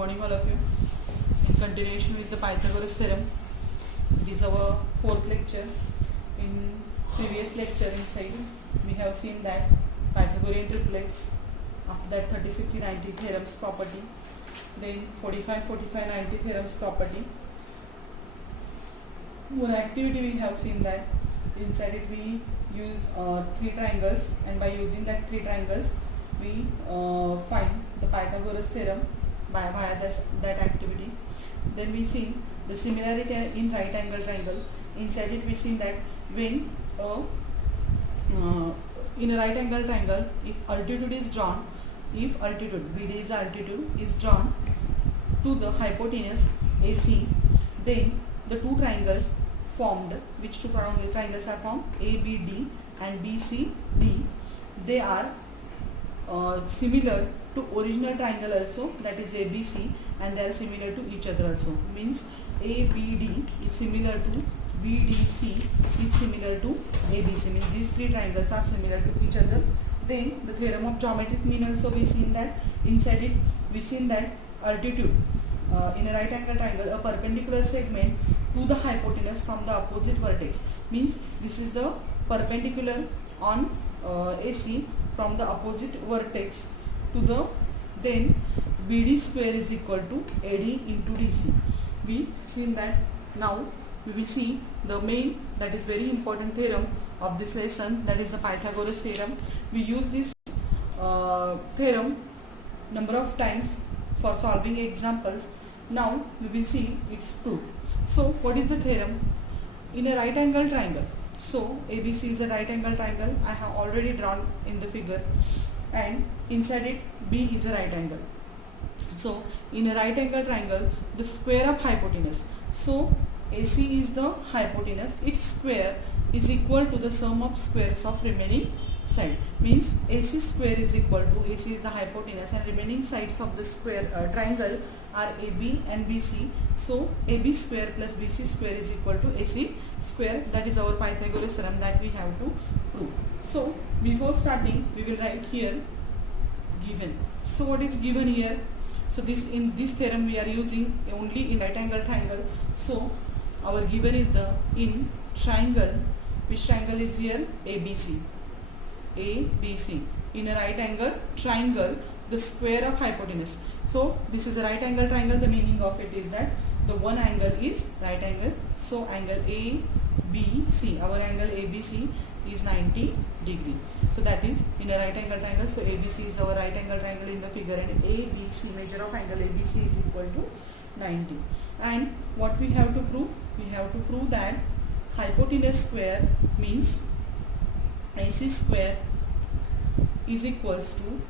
morning all of you. In continuation with the Pythagoras theorem, it is our fourth lecture. In previous lecture inside we have seen that Pythagorean triplets, after that 30, 60, 90 theorems property, then 45, 45, 90 theorems property. One activity we have seen that inside it we use three triangles, and by using that three triangles we find the Pythagoras theorem via that activity. Then we see the similarity in right angle triangle. Inside it we see that when in a right angle triangle, if altitude is drawn, if altitude BD is altitude is drawn to the hypotenuse AC, then the two triangles formed, which two triangles are formed, ABD and BCD, they are similar to original triangle also, that is ABC, and they are similar to each other also. Means ABD is similar to BDC is similar to ABC. Means these three triangles are similar to each other. Then the theorem of geometric mean also we seen that inside it we seen that altitude in a right angle triangle, a perpendicular segment to the hypotenuse from the opposite vertex. Means this is the perpendicular on AC from the opposite vertex to the, then BD square is equal to AD into DC. We seen that. Now we will see the main, that is very important theorem of this lesson, that is the Pythagoras theorem. We use this theorem number of times for solving examples. Now we will see its proof. So what is the theorem? In a right angle triangle, so ABC is a right angle triangle, I have already drawn in the figure, and inside it B is a right angle. So in a right angle triangle, the square of hypotenuse, so AC is the hypotenuse, its square is equal to the sum of squares of remaining side. Means AC square is equal to, AC is the hypotenuse and remaining sides of the square triangle are AB and BC. So AB square plus BC square is equal to AC square. That is our Pythagoras theorem that we have to prove. So before starting we will write here given. So what is given here? So in this theorem we are using only in right angle triangle. So our given is the in triangle, which triangle is here? ABC. ABC. In a right angle triangle, the square of hypotenuse. So this is a right angle triangle. The meaning of it is that the one angle is right angle. So angle ABC, our angle ABC is 90 degree. So that is in a right angle triangle. So ABC is our right angle triangle in the figure, and ABC, measure of angle ABC, is equal to 90. And what we have to prove? We have to prove that hypotenuse square means AC square is equals to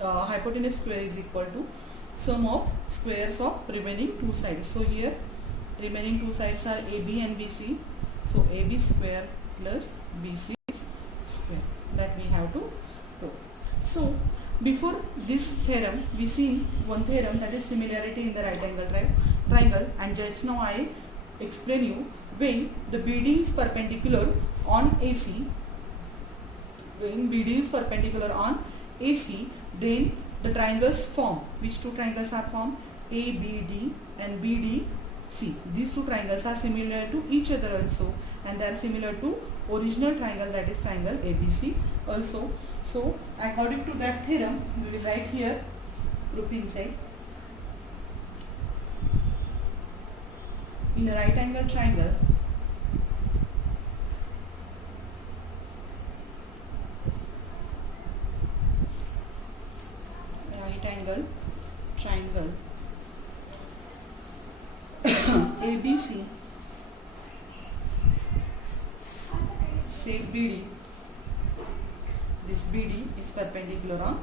hypotenuse square is equal to sum of squares of remaining two sides. So here remaining two sides are AB and BC. So AB square plus BC square, that we have to prove. So before this theorem we see one theorem, that is similarity in the right angle triangle, and just now I explain you when the BD is perpendicular on AC, when BD is perpendicular on AC, then the triangles form. Which two triangles are formed? ABD and BDC. These two triangles are similar to each other also, and they are similar to original triangle, that is triangle ABC also. So according to that theorem we will write here, look inside. In a right angle triangle, ABC, say BD, this BD is perpendicular on,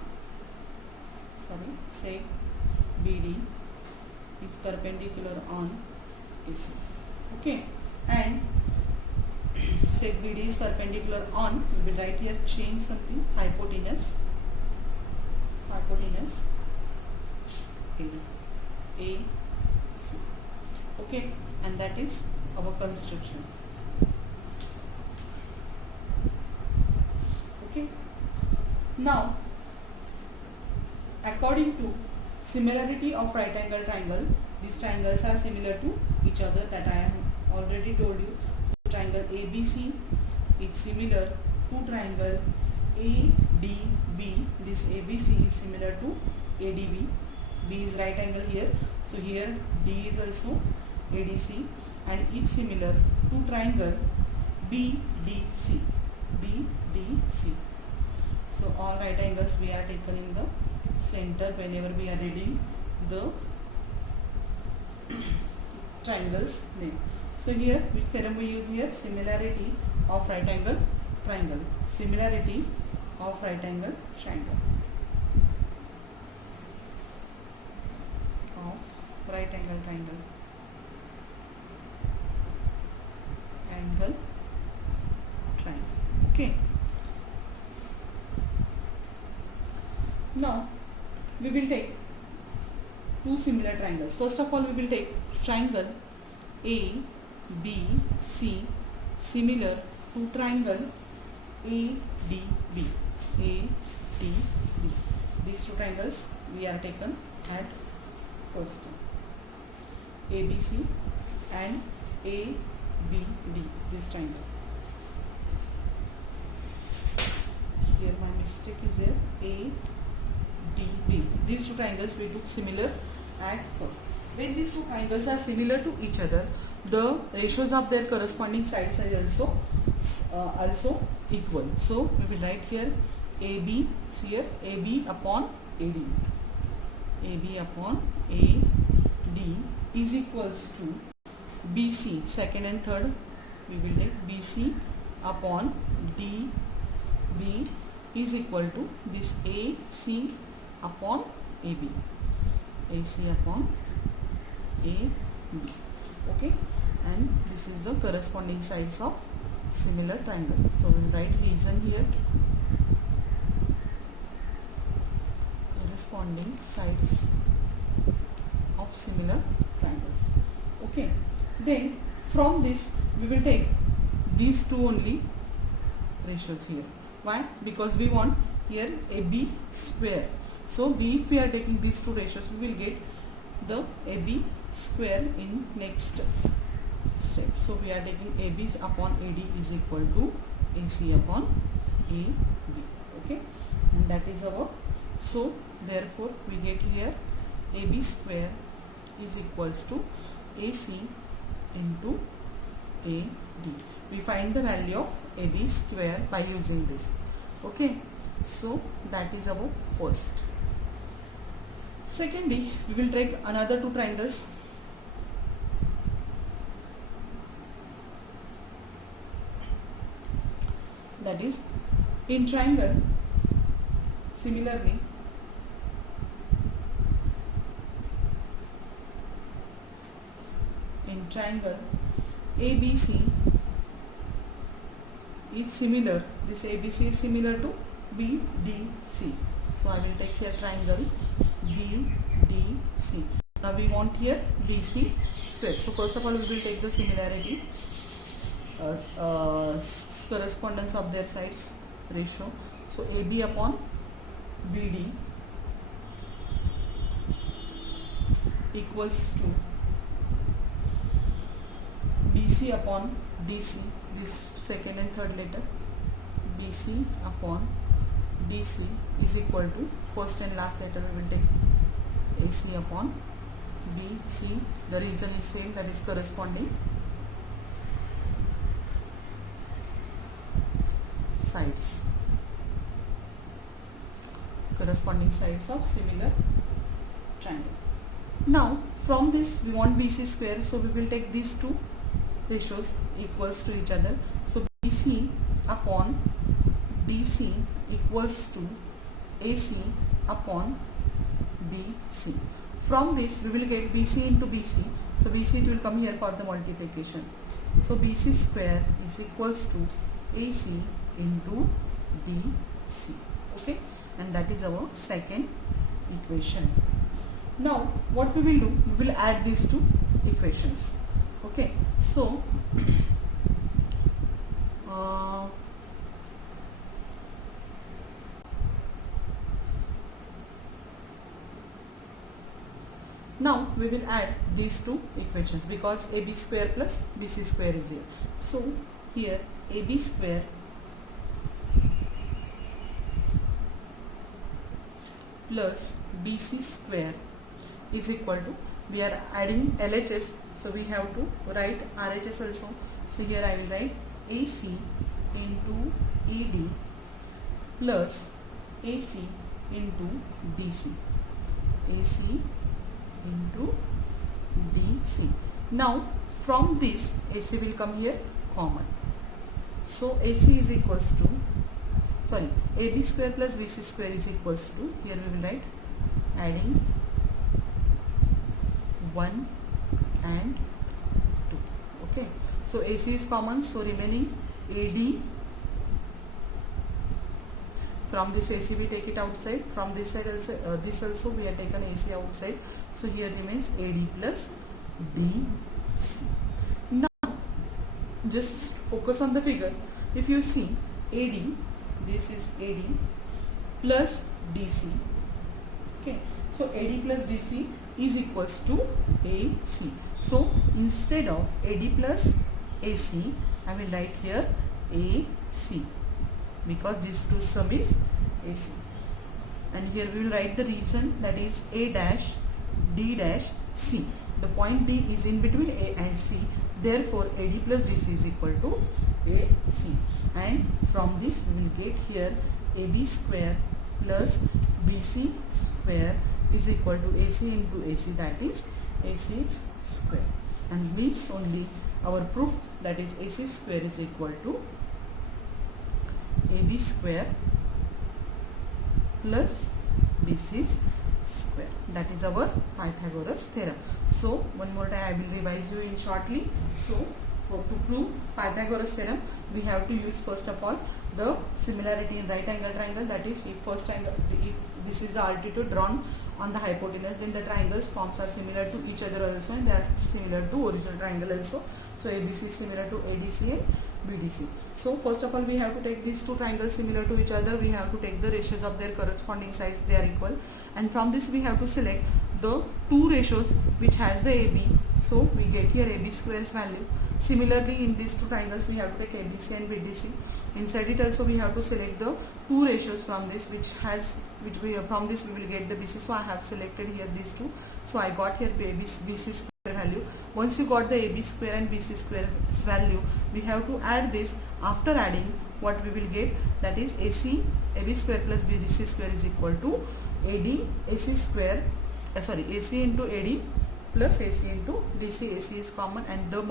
say BD is perpendicular on AC. Okay, and say BD is perpendicular on, we will write here, change something, hypotenuse AC. Okay, and that is our construction. Okay, now according to Similarity of right angle triangle. These triangles are similar to each other, that I have already told you. So triangle ABC is similar to triangle ADB. This ABC is similar to ADB. B is right angle here, so here D is also ADC, and it's similar to triangle BDC. BDC. So all right angles we are taken in the center whenever we are reading the triangles name. So here which theorem we use here? Similarity of right angle triangle. Similarity of right angle triangle. Of right angle triangle. Angle triangle. Okay. Now we will take two similar triangles. First of all, we will take triangle ABC similar to triangle ADB. ADB. These two triangles we are taken at first. ABC and ABD. This triangle. Here my mistake is there. ADB. These two triangles we took similar at first. When these two triangles are similar to each other, the ratios of their corresponding sides are also equal. So we will write here AB, here AB upon AD. AB upon AD is equals to BC, second and third we will take BC upon DB is equal to this AC upon AB. AC upon AB. Okay, and this is the corresponding sides of similar triangle. So we will write reason here. Corresponding sides of similar triangles. Okay, then from this we will take these two only ratios here. Why? Because we want here AB square. So if we are taking these two ratios, we will get the AB square in next step. So we are taking AB upon AD is equal to AC upon AB. Okay, and that is our, so therefore we get here AB square is equals to AC into AD. We find the value of AB square by using this. Okay, so that is our first. Secondly, we will take another two triangles. That is, in triangle, similarly, in triangle ABC is similar, this ABC is similar to BDC. So I will take here triangle BDC. Now we want here BC square. So first of all we will take the similarity, correspondence of their sides ratio. So AB upon BD equals to BC upon DC, this second and third letter, BC upon DC is equal to first and last letter we will take AC upon BC. The reason is same, that is corresponding sides, corresponding sides of similar triangle. Now from this we want BC square, so we will take these two ratios equals to each other. So BC upon DC equals to AC upon BC. From this we will get BC into BC. So BC it will come here for the multiplication. So BC square is equals to AC into DC. Okay, and that is our second equation. Now what we will do, we will add these two equations. Okay, so Now we will add these two equations because AB square plus BC square is here. So here AB square plus BC square is equal to, we are adding LHS, so we have to write RHS also. So here I will write AC into ED plus AC into DC. AC into DC. Now from this AC will come here common. So AC is equals to, sorry, AB square plus BC square is equals to, here we will write adding 1 and 2. Okay, so AC is common, so remaining AD. From this AC we take it outside, from this side also, this also we have taken AC outside, so here remains AD plus DC. Now just focus on the figure. If you see AD, this is AD plus DC. Okay, so AD plus DC is equals to AC. So instead of AD plus AC, I will write here AC, because this two sum is AC. And here we will write the reason, that is A dash D dash C. The point D is in between A and C. Therefore AD plus DC is equal to AC. And from this we will get here AB square plus BC square is equal to AC into AC, that is AC square. And means only our proof, that is AC square is equal to AB square plus BC square. That is our Pythagoras theorem. So one more time I will revise you in shortly. So to prove Pythagoras theorem, we have to use first of all the similarity in right angle triangle. That is, if first angle, if this is the altitude drawn on the hypotenuse, then the triangles forms are similar to each other also, and they are similar to original triangle also. So ABC is similar to ADC and BDC. So first of all we have to take these two triangles similar to each other. We have to take the ratios of their corresponding sides, they are equal, and from this we have to select the two ratios which has the AB. So we get here AB square's value. Similarly in these two triangles we have to take ABC and BDC. Inside it also we have to select the two ratios from this from this we will get the BC. So I have selected here these two. So I got here BC square value. Once you got the AB square and BC square value, we have to add this. After adding, what we will get, that is AB square plus BC square is equal to AC square, AC into AD plus AC into DC. AC is common and the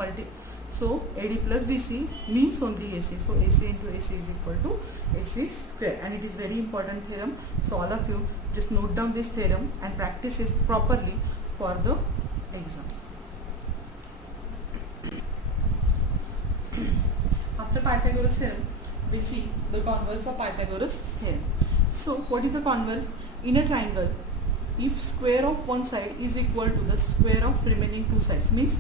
so AD plus DC means only AC. So AC into AC is equal to AC square, and it is very important theorem. So all of you just note down this theorem and practice it properly for the exam. After Pythagoras theorem, we will see the converse of Pythagoras theorem. So what is the converse? In a triangle, if square of one side is equal to the square of remaining two sides, means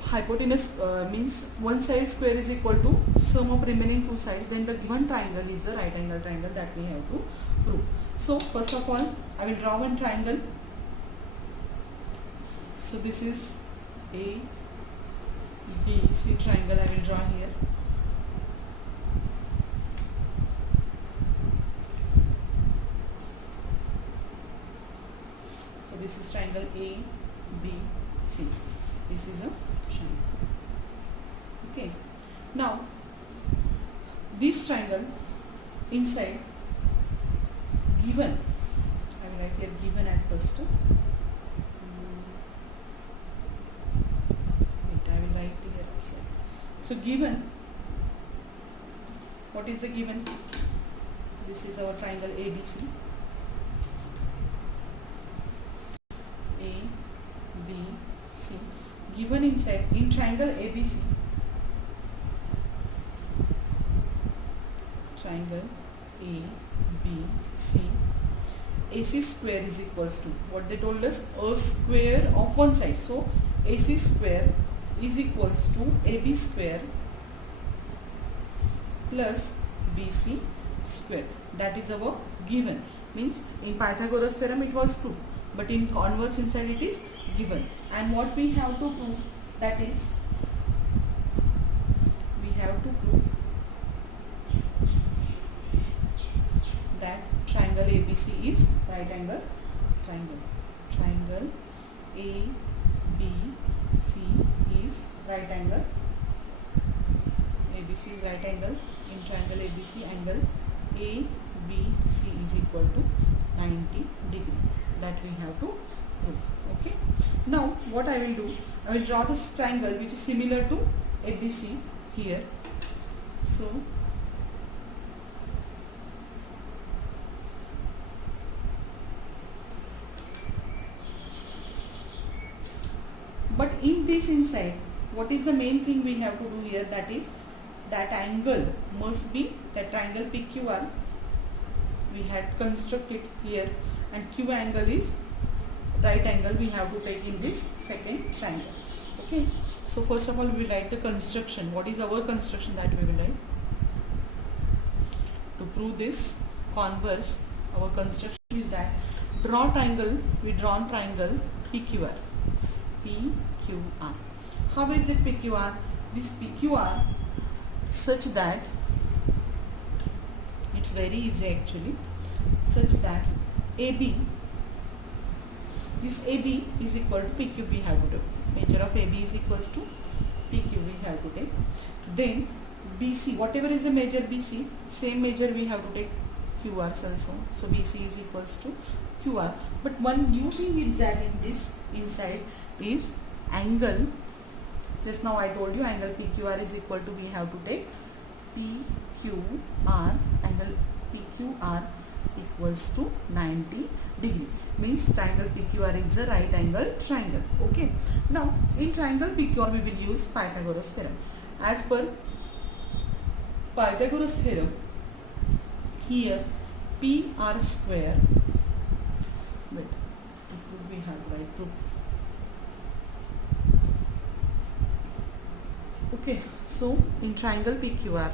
hypotenuse means one side square is equal to sum of remaining two sides, then the given triangle is a right angle triangle that we have to prove. So first of all I will draw one triangle. So this is A B C triangle I will draw here. So this is triangle A B C. This is a triangle. Okay. Now this triangle inside given, I will write here given at first. Wait, I will write here outside. So given, what is the given? This is our triangle ABC. A B C. Given inside in triangle ABC, triangle A B C, AC square is equals to what they told us, a square of one side. So AC square is equals to AB square plus BC square. That is our given. Means in Pythagoras theorem it was proved. but in converse inside it is given. And what we have to prove, that is we have to prove that triangle ABC is right angle triangle. Triangle ABC is right angle. ABC is right angle. In triangle ABC, angle ABC is equal to 90 degree. That we have to prove. Okay. Now what I will do, I will draw this triangle which is similar to ABC here. So but in this inside, what is the main thing we have to do here, that is that angle must be that triangle PQR we had constructed here, and Q angle is right angle we have to take in this second triangle. Okay, so first of all we will write the construction. What is our construction that we will write? To prove this converse, our construction is that draw triangle, we draw triangle PQR. PQR. How is it PQR? This PQR such that, it's very easy actually, such that AB, this AB is equal to PQ we have to do. Measure of AB is equals to PQ we have to take. Then BC, whatever is the measure BC, same measure we have to take QR also. So BC is equals to QR. But one new thing is that in this inside is angle. Just now I told you angle PQR is equal to, we have to take PQR, angle PQR equals to 90 degree. Means triangle PQR is a right angle triangle. Okay. Now in triangle PQR we will use Pythagoras theorem. As per Pythagoras theorem, here PR square, wait, we have right proof. Okay, so in triangle PQR,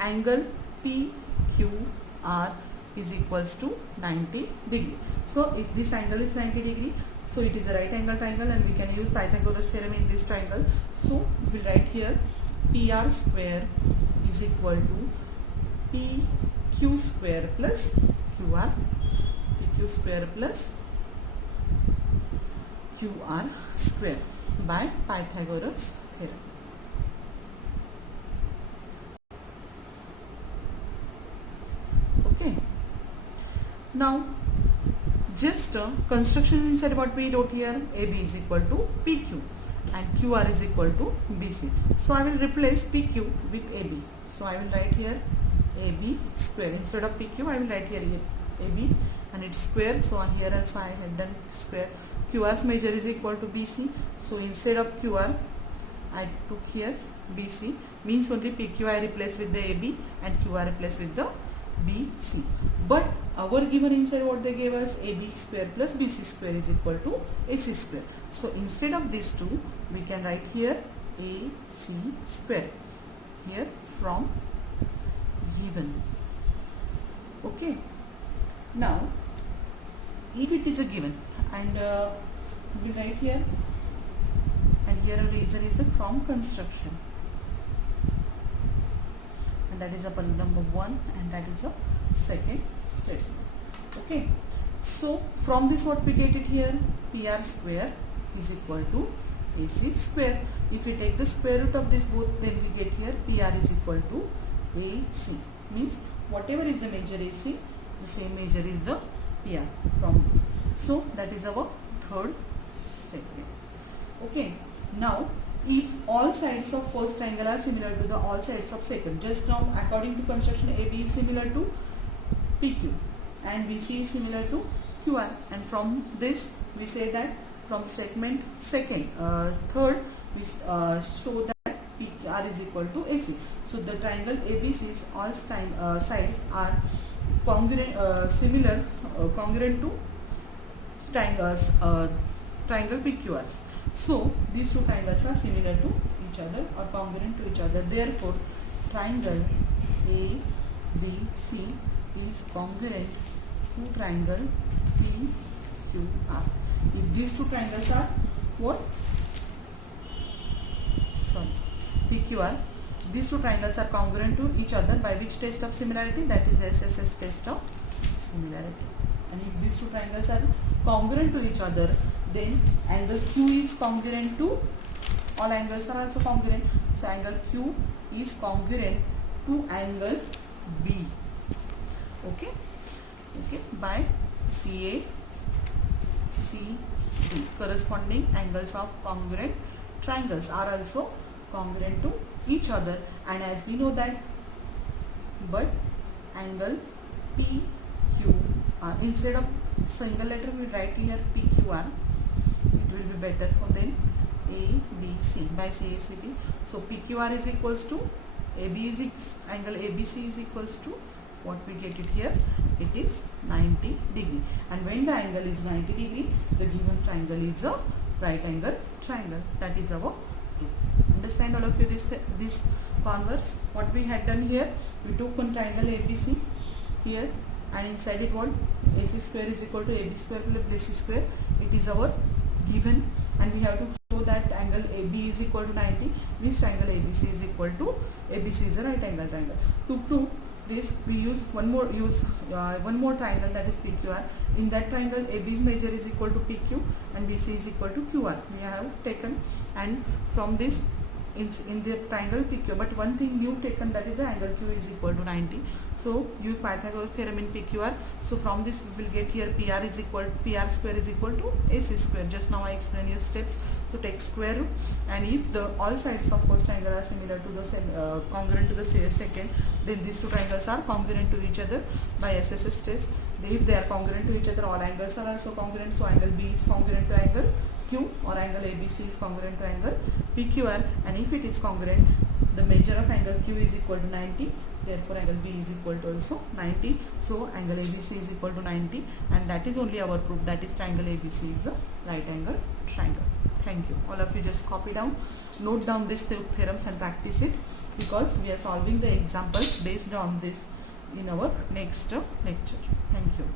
angle PQR is equals to 90 degree. So if this angle is 90 degree, so it is a right angle triangle and we can use Pythagoras theorem in this triangle. So we will write here PR square is equal to PQ square plus QR, PQ square plus QR square by Pythagoras theorem. Okay. Now just construction inside what we wrote here, AB is equal to PQ and QR is equal to BC. So I will replace PQ with AB. So I will write here AB square. Instead of PQ I will write here AB and it's square. So on here also I have done square. QR's measure is equal to BC. So instead of QR I took here BC. Means only PQ I replace with the AB and QR replace with the BC. But our given inside what they gave us, AB square plus BC square is equal to AC square. So instead of these two we can write here AC square here from given. Okay. Now if it is a given and we write here, and here a reason is the from construction, and that is upon number 1 and that is a second statement. Okay, so from this what we get it here, PR square is equal to AC square. If we take the square root of this both, then we get here PR is equal to AC. Means whatever is the measure AC, the same measure is the PR from this. So that is our third statement. Okay. Now if all sides of first triangle are similar to the all sides of second, just now according to construction AB is similar to PQ and BC is similar to QR, and from this we say that from statement third we show that PR is equal to AC. So the triangle ABC's all sides are congruent, congruent to triangle PQRs. So these two triangles are similar to each other or congruent to each other. Therefore, triangle ABC is congruent two triangle PQR. If these two triangles are what? Sorry, PQR. These two triangles are congruent to each other by which test of similarity? That is SSS test of similarity. And if these two triangles are congruent to each other, then angle Q is congruent to, all angles are also congruent. So angle Q is congruent to angle B. Okay, okay, by CA, CD. Corresponding angles of congruent triangles are also congruent to each other, and as we know that, but angle PQR, instead of single letter we write here PQR, it will be better for them ABC by CACD. So PQR is equals to AB is angle ABC is equals to what we get it here, it is 90 degree, and when the angle is 90 degree, the given triangle is a right angle triangle. That is our proof. Understand all of you this converse? What we had done here, we took one triangle ABC here, and inside it what? AC square is equal to AB square plus BC square. It is our given, and we have to show that angle AB is equal to 90. This triangle ABC is equal to, ABC is a right angle triangle. To prove this, we use one more triangle, that is PQR. In that triangle, AB's measure is equal to PQ and BC is equal to QR. We have taken, and from this in the triangle PQ, but one thing new taken, that is the angle Q is equal to 90. So use Pythagoras theorem in PQR. So from this we will get here PR square is equal to AC square. Just now I explained you steps. So take square root, and if the all sides of first triangle are similar to the congruent to the second, then these two triangles are congruent to each other by SSS test. If they are congruent to each other, all angles are also congruent. So angle B is congruent to angle Q, or angle ABC is congruent to angle PQR, and if it is congruent, the measure of angle Q is equal to 90. Therefore angle B is equal to also 90. So angle ABC is equal to 90, and that is only our proof, that is triangle ABC is a right angle triangle. Thank you. All of you just copy down, note down these theorems and practice it, because we are solving the examples based on this in our next lecture. Thank you.